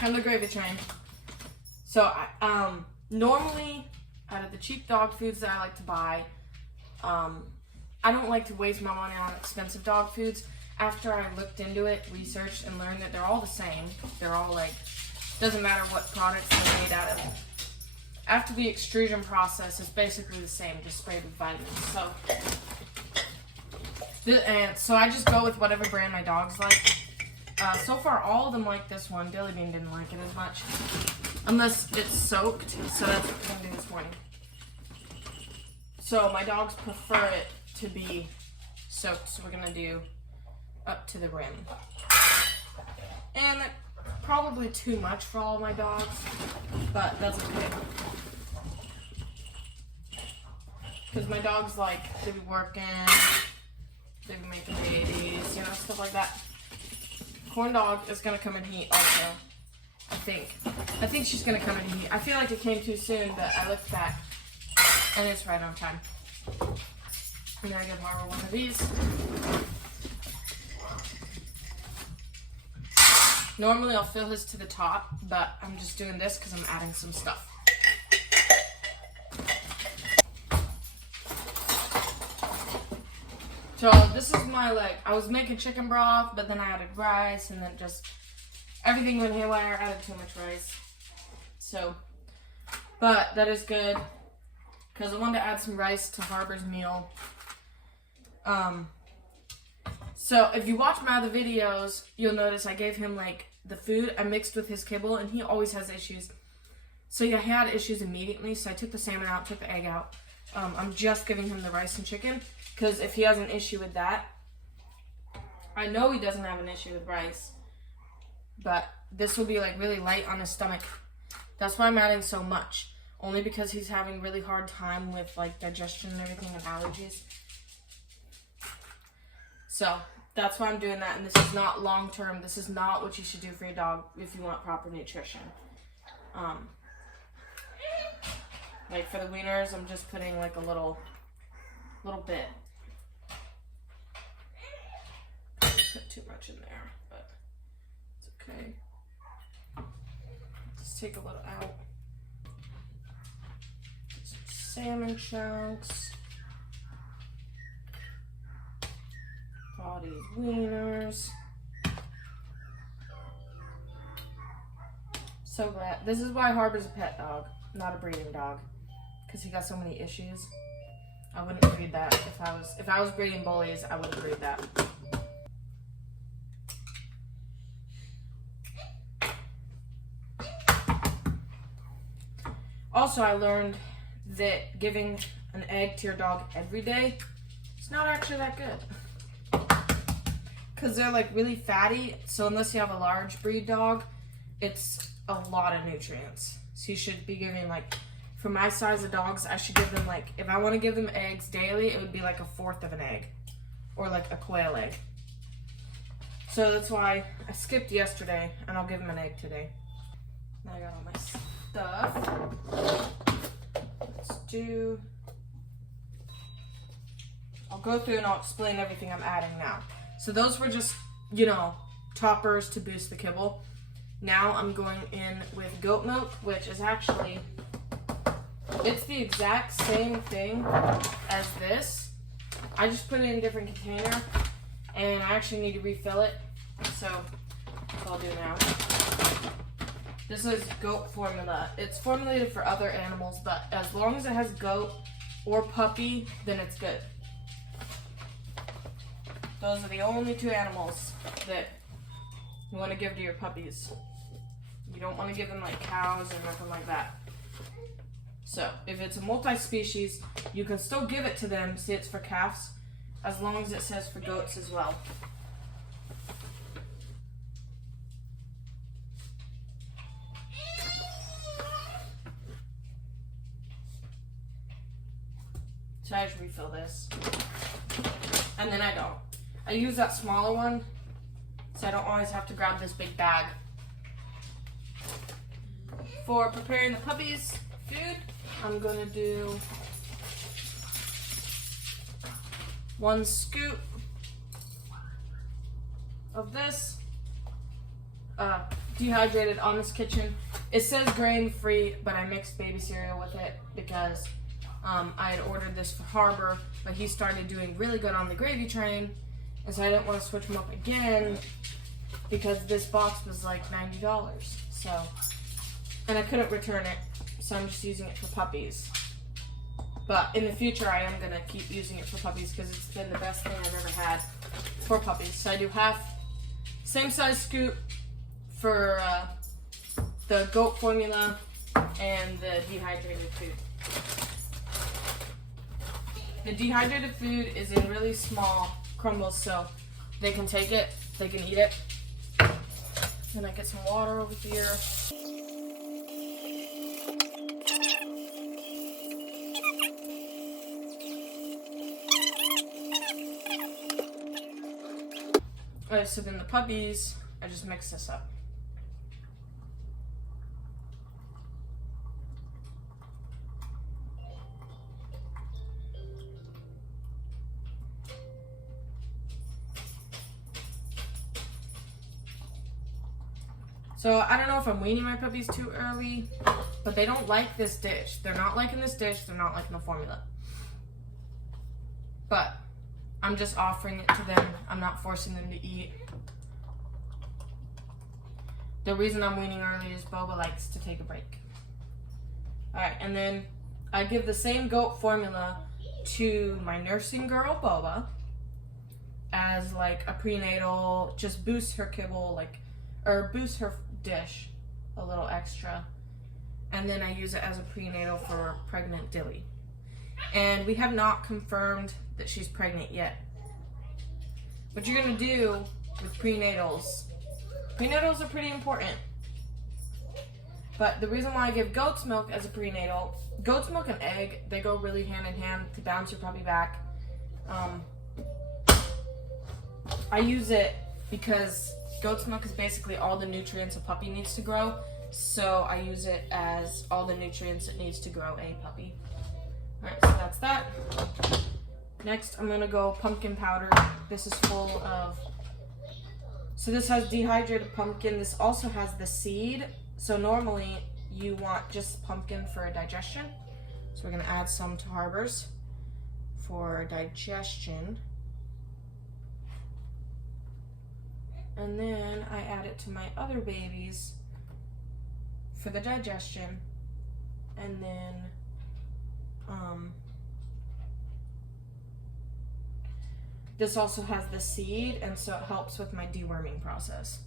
back on the gravy train. So, normally, out of the cheap dog foods that I like to buy, I don't like to waste my money on expensive dog foods. After I looked into it, researched, and learned that they're all the same. They're all like, doesn't matter what products they're made out of. After the extrusion process, it's basically the same, just sprayed with vitamins. So I just go with whatever brand my dogs like. So far, all of them like this one. Dilly Bean didn't like it as much. Unless it's soaked, so that's what we're going to do this morning. So my dogs prefer it to be soaked, so we're going to do up to the rim. And probably too much for all of my dogs, but that's okay. Because my dogs they be working, they be making babies, stuff like that. Corn dog is going to come in heat also, I think. I think she's going to come in heat. I feel like it came too soon, but I looked back, and it's right on time. I'm going to give Harper one of these. Normally I'll fill his to the top, but I'm just doing this because I'm adding some stuff. So this is my I was making chicken broth, but then I added rice, and then just everything went haywire. I added too much rice. So, but that is good because I wanted to add some rice to Harper's meal. So if you watch my other videos, you'll notice I gave him the food I mixed with his kibble, and he always has issues. So yeah, he had issues immediately, so I took the salmon out, took the egg out. I'm just giving him the rice and chicken, because if he has an issue with that, I know he doesn't have an issue with rice, but this will be really light on his stomach. That's why I'm adding so much, only because he's having really hard time with digestion and everything and allergies. So that's why I'm doing that, and this is not long term. This is not what you should do for your dog if you want proper nutrition. For the wieners, I'm just putting a little bit. Put too much in there, but it's okay. Just take a little out. Get some salmon chunks. All these wieners. So glad. This is why Harper's a pet dog, not a breeding dog, because he got so many issues. I wouldn't breed that if I was breeding bullies. I wouldn't breed that. Also, I learned that giving an egg to your dog every day is not actually that good. Because they're really fatty, so unless you have a large breed dog, it's a lot of nutrients. So you should be giving for my size of dogs, I should give them if I want to give them eggs daily, it would be a fourth of an egg, or a quail egg. So that's why I skipped yesterday, and I'll give them an egg today. Now I got all my stuff. I'll go through and I'll explain everything I'm adding now. So those were just, toppers to boost the kibble. Now I'm going in with goat milk, which is actually, it's the exact same thing as this. I just put it in a different container, and I actually need to refill it. So that's what I'll do now. This is goat formula. It's formulated for other animals, but as long as it has goat or puppy, then it's good. Those are the only two animals that you want to give to your puppies. You don't want to give them cows or nothing like that. So if it's a multi-species, you can still give it to them, say it's for calves, as long as it says for goats as well. So I just refill this. And then I don't. I use that smaller one, so I don't always have to grab this big bag. For preparing the puppies' food, I'm going to do 1 scoop of this, dehydrated Honest Kitchen. It says grain free, but I mixed baby cereal with it because I had ordered this for Harbor, but he started doing really good on the gravy train, and so I didn't want to switch him up again because this box was like $90. So, and I couldn't return it, so I'm just using it for puppies. But in the future, I am gonna keep using it for puppies because it's been the best thing I've ever had for puppies. So I do half, same size scoop for the goat formula and the dehydrated food. The dehydrated food is in really small crumbles, so they can take it, they can eat it. Then I get some water over here. Alright, so then the puppies, I just mix this up. So I don't know if I'm weaning my puppies too early, but they don't like this dish. They're not liking this dish, they're not liking the formula. But I'm just offering it to them. I'm not forcing them to eat. The reason I'm weaning early is Boba likes to take a break. Alright, and then I give the same goat formula to my nursing girl, Boba, as like a prenatal, just boost her kibble, like, or boost her dish a little extra. And then I use it as a prenatal for pregnant Dilly. And we have not confirmed that she's pregnant yet. What you're gonna do with prenatals are pretty important. But the reason why I give goat's milk as a prenatal, goat's milk and egg, they go really hand in hand to bounce your puppy back. I use it because goat's milk is basically all the nutrients a puppy needs to grow. So I use it as all the nutrients it needs to grow a puppy. Alright, so that's that. Next, I'm gonna go pumpkin powder. This is full of, so this has dehydrated pumpkin. This also has the seed. So normally you want just pumpkin for digestion. So we're gonna add some to Harbor's for digestion. And then I add it to my other babies for the digestion. And then this also has the seed, and so it helps with my deworming process.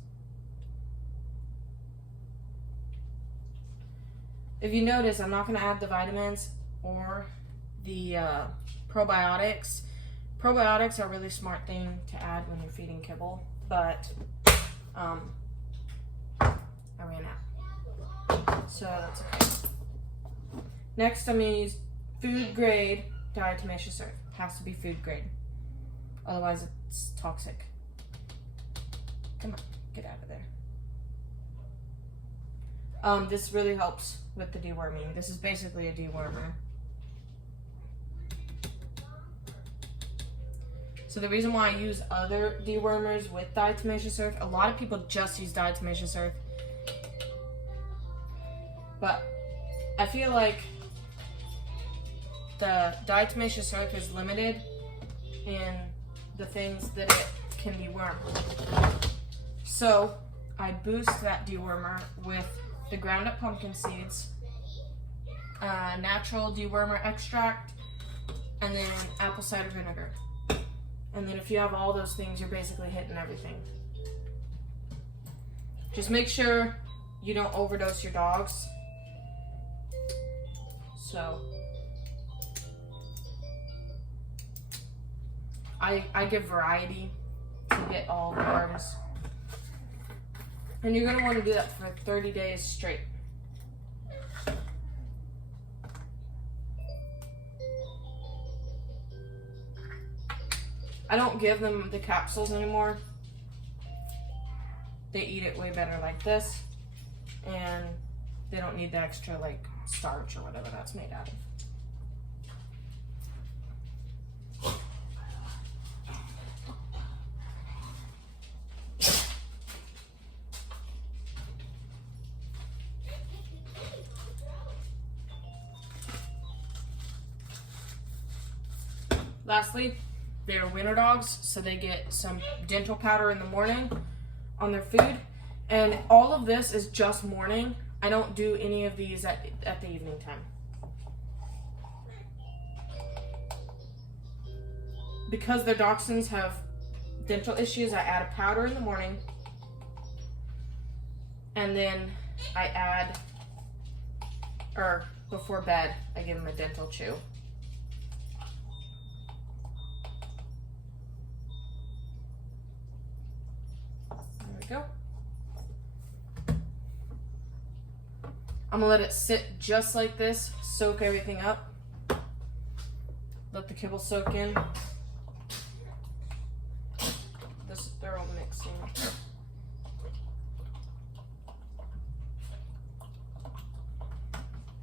If you notice, I'm not going to add the vitamins or the probiotics. Probiotics are a really smart thing to add when you're feeding kibble, but I ran out. So that's okay. Next, I'm going to use food grade diatomaceous earth. Has to be food grade. Otherwise, it's toxic. Come on, get out of there. This really helps with the deworming. This is basically a dewormer. So the reason why I use other dewormers with diatomaceous earth, a lot of people just use diatomaceous earth. But I feel like the diatomaceous earth is limited in the things that it can deworm. So I boost that dewormer with the ground up pumpkin seeds, natural dewormer extract, and then apple cider vinegar. And then if you have all those things, you're basically hitting everything. Just make sure you don't overdose your dogs. So I give variety to hit all the bars. And you're going to want to do that for 30 days straight. I don't give them the capsules anymore. They eat it way better like this. And they don't need the extra like starch or whatever that's made out of. Lastly, they're winter dogs, so they get some dental powder in the morning on their food. And all of this is just morning. I don't do any of these at the evening time. Because their dachshunds have dental issues, I add a powder in the morning. And then I add, or before bed, I give them a dental chew. There we go. I'm gonna let it sit just like this, soak everything up. Let the kibble soak in. They're all mixing.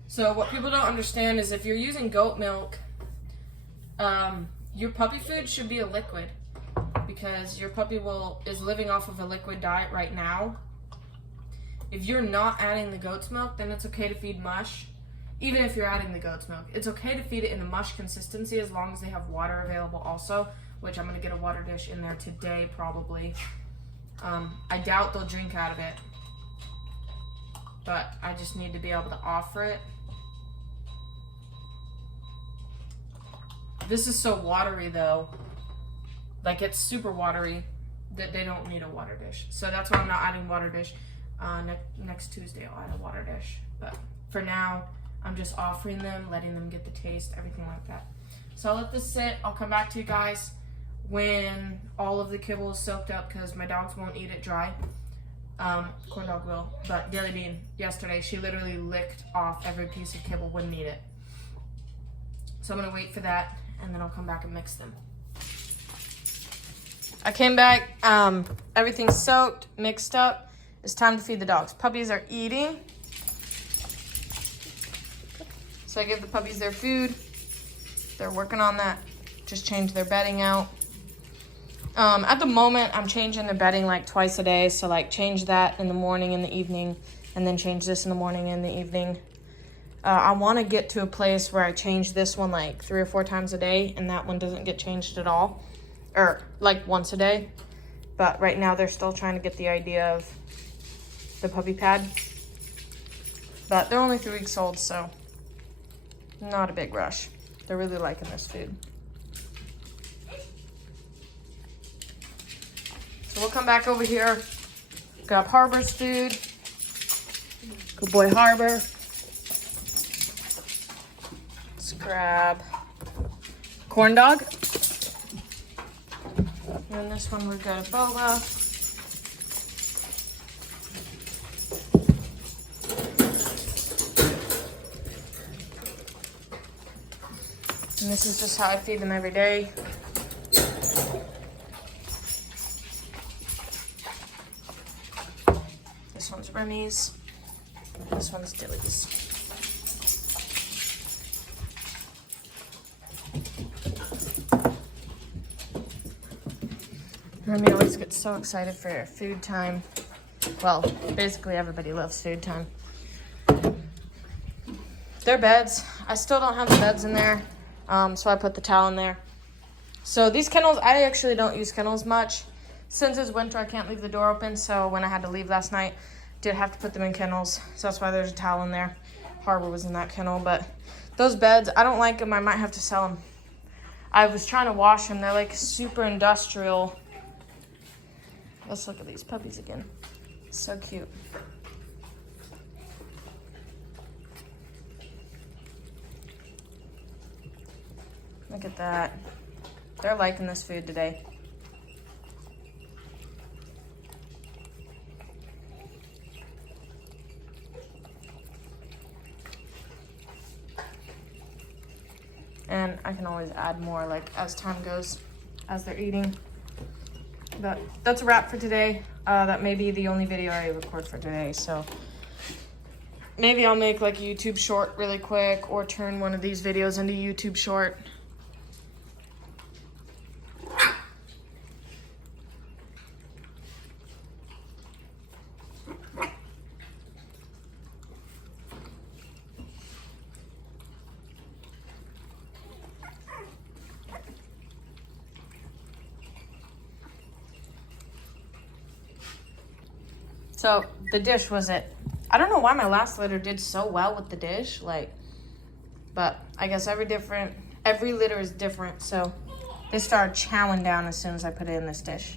So what people don't understand is if you're using goat milk, your puppy food should be a liquid, because your puppy is living off of a liquid diet right now. If you're not adding the goat's milk, then it's okay to feed mush. Even if you're adding the goat's milk, it's okay to feed it in a mush consistency as long as they have water available also, which I'm gonna get a water dish in there today probably. I doubt they'll drink out of it, but I just need to be able to offer it. This is so watery though, like it's super watery that they don't need a water dish. So that's why I'm not adding water dish. Next Tuesday I'll add a water dish, but for now I'm just offering them, letting them get the taste, everything like that. So I'll let this sit. I'll come back to you guys when all of the kibble is soaked up, because my dogs won't eat it dry. Corn dog will, but Daily Bean yesterday, she literally licked off every piece of kibble, wouldn't eat it. So I'm gonna wait for that, and then I'll come back and mix them. I came back, everything's soaked, mixed up. It's time to feed the dogs. Puppies are eating. So I give the puppies their food. They're working on that. Just changed their bedding out. At the moment, I'm changing their bedding like twice a day. So like change that in the morning and the evening, and then change this in the morning and the evening. I want to get to a place where I change this one like 3 or 4 times a day, and that one doesn't get changed at all, or like once a day. But right now they're still trying to get the idea of the puppy pad. But they're only 3 weeks old, so not a big rush. They're really liking this food. So we'll come back over here. Grab Harbor's food. Good boy, Harbor. Let's grab corn dog. And then this one we've got a boba. And this is just how I feed them every day. This one's Remy's. This one's Dilly's. Remy always gets so excited for food time. Well, basically everybody loves food time. Their beds, I still don't have the beds in there. So I put the towel in there. So these kennels, I actually don't use kennels much. Since it's winter, I can't leave the door open. So when I had to leave last night, did have to put them in kennels. So that's why there's a towel in there. Harbor was in that kennel, but those beds, I don't like them. I might have to sell them. I was trying to wash them. They're like super industrial. Let's look at these puppies again. So cute. Look at that. They're liking this food today. And I can always add more like as time goes, as they're eating. But that's a wrap for today. That may be the only video I record for today. So maybe I'll make like a YouTube short really quick, or turn one of these videos into YouTube short. So the dish was it. I don't know why my last litter did so well with the dish, like, but I guess every litter is different. So they started chowing down as soon as I put it in this dish.